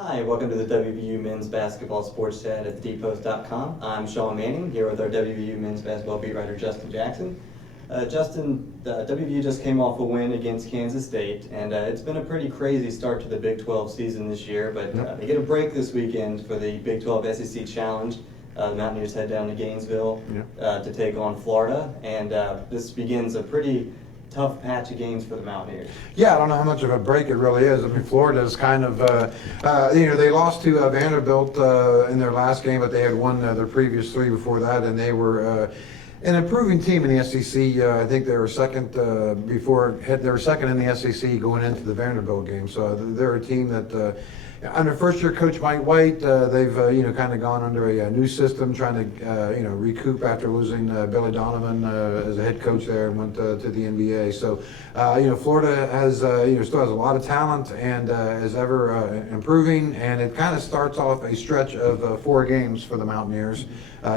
Hi, welcome to the WVU Men's Basketball Sports Chat at thedpost.com. I'm Sean Manning, here with our WVU Men's Basketball beat writer Justin Jackson. Justin, WVU just came off a win against Kansas State, and it's been a pretty crazy start to the Big 12 season this year, but they get a break this weekend for the Big 12 SEC Challenge. The Mountaineers head down to Gainesville to take on Florida, and this begins a pretty tough patch of games for the Mountaineers. Yeah, I don't know how much of a break it really is. I mean, Florida's kind of, they lost to Vanderbilt in their last game, but they had won their previous three before that, and they were an improving team in the SEC. I think they were second they were second in the SEC going into the Vanderbilt game. So they're a team that. Under first-year coach Mike White, they've kind of gone under a new system, trying to recoup after losing Billy Donovan as a head coach there and went to the NBA. So Florida has still has a lot of talent and is ever improving. And it kind of starts off a stretch of 4 games for the Mountaineers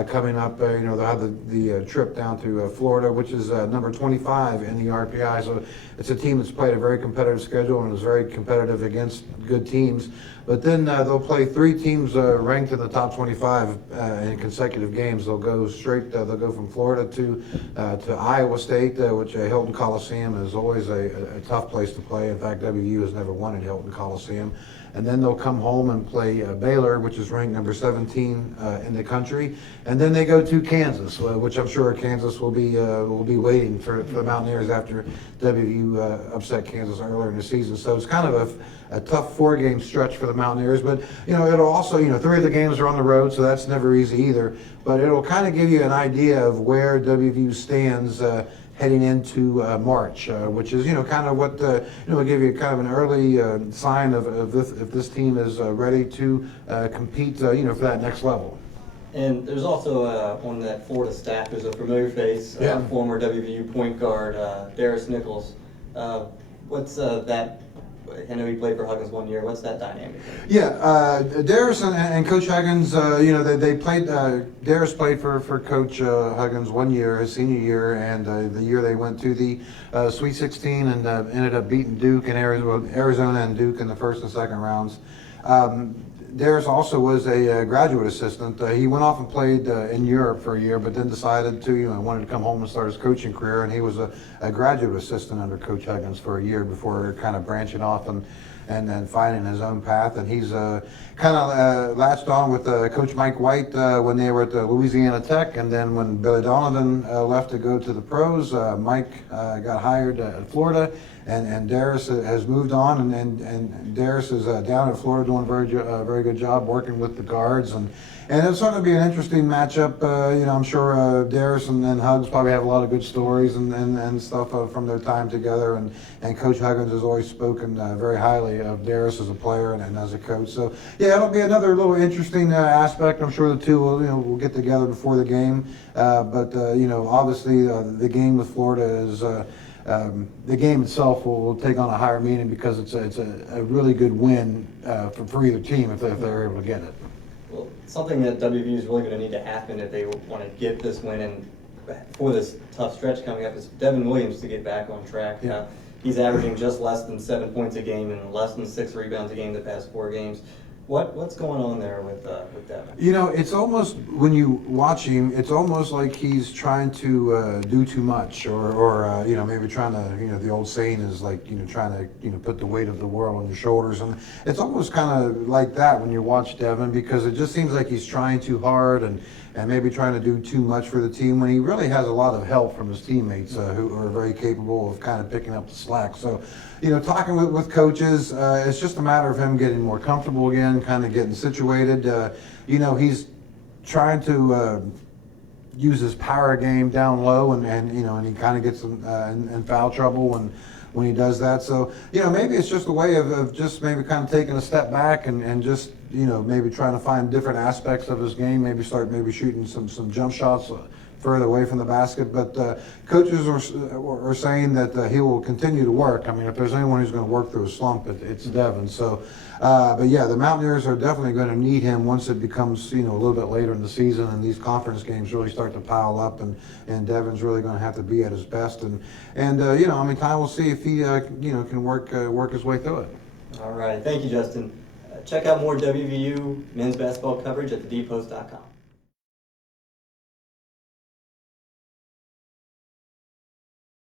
coming up. They'll have the trip down to Florida, which is number 25 in the RPI. So it's a team that's played a very competitive schedule and is very competitive against good teams. But then they'll play 3 teams ranked in the top 25 in consecutive games. They'll go straight. They'll go from Florida to Iowa State, which Hilton Coliseum is always a tough place to play. In fact, WVU has never won at Hilton Coliseum. And then they'll come home and play Baylor, which is ranked number 17 in the country. And then they go to Kansas, which I'm sure Kansas will be waiting for the Mountaineers after WVU upset Kansas earlier in the season. So it's kind of a tough 4-game stretch for the Mountaineers. But it'll also 3 of the games are on the road, so that's never easy either. But it'll kind of give you an idea of where WVU stands heading into March, which is kind of what will give you kind of an early sign of if this team is ready to compete for that next level. And there's also on that Florida staff, there's a familiar face, former WVU point guard Darius Nichols. What's that? I know he played for Huggins 1 year. What's that dynamic? Yeah, Darius and Coach Huggins, they played. Darius played for Coach Huggins 1 year, his senior year, and the year they went to the Sweet 16 and ended up beating Duke and Arizona and Duke in the first and second rounds. Darius also was a graduate assistant. He went off and played in Europe for a year, but then decided to, wanted to come home and start his coaching career. And he was a graduate assistant under Coach Huggins for a year before kind of branching off and then finding his own path. And he's kind of latched on with Coach Mike White when they were at Louisiana Tech. And then when Billy Donovan left to go to the pros, Mike got hired at Florida. And Darius has moved on, and Darius is down in Florida doing a very good job working with the guards, and it's going to be an interesting matchup. I'm sure Darius and Hugs probably have a lot of good stories and stuff from their time together, and Coach Huggins has always spoken very highly of Darius as a player and as a coach. So yeah, it'll be another little interesting aspect. I'm sure the two will get together before the game, but obviously the game with Florida is. The game itself will take on a higher meaning because it's a really good win for either team if they're able to get it. Well, something that WVU is really going to need to happen if they want to get this win and for this tough stretch coming up is Devin Williams to get back on track. Yeah. He's averaging just less than 7 points a game and less than 6 rebounds a game the past 4 games. What's going on there with Devin? It's almost, when you watch him, it's almost like he's trying to do too much or maybe trying to, the old saying is like, trying to, put the weight of the world on your shoulders. And it's almost kind of like that when you watch Devin because it just seems like he's trying too hard and maybe trying to do too much for the team when he really has a lot of help from his teammates who are very capable of kind of picking up the slack. So, talking with coaches, it's just a matter of him getting more comfortable again, kind of getting situated. He's trying to use his power game down low and he kind of gets in foul trouble when he does that. So, maybe it's just a way of just maybe kind of taking a step back and just, maybe trying to find different aspects of his game, maybe start shooting some jump shots further away from the basket. But coaches are saying that he will continue to work. I mean, if there's anyone who's going to work through a slump, it's Devin. So, but yeah, the Mountaineers are definitely going to need him once it becomes, a little bit later in the season and these conference games really start to pile up and Devin's really going to have to be at his best. And time will see if he, can work his way through it. All right. Thank you, Justin. Check out more WVU men's basketball coverage at thedpost.com.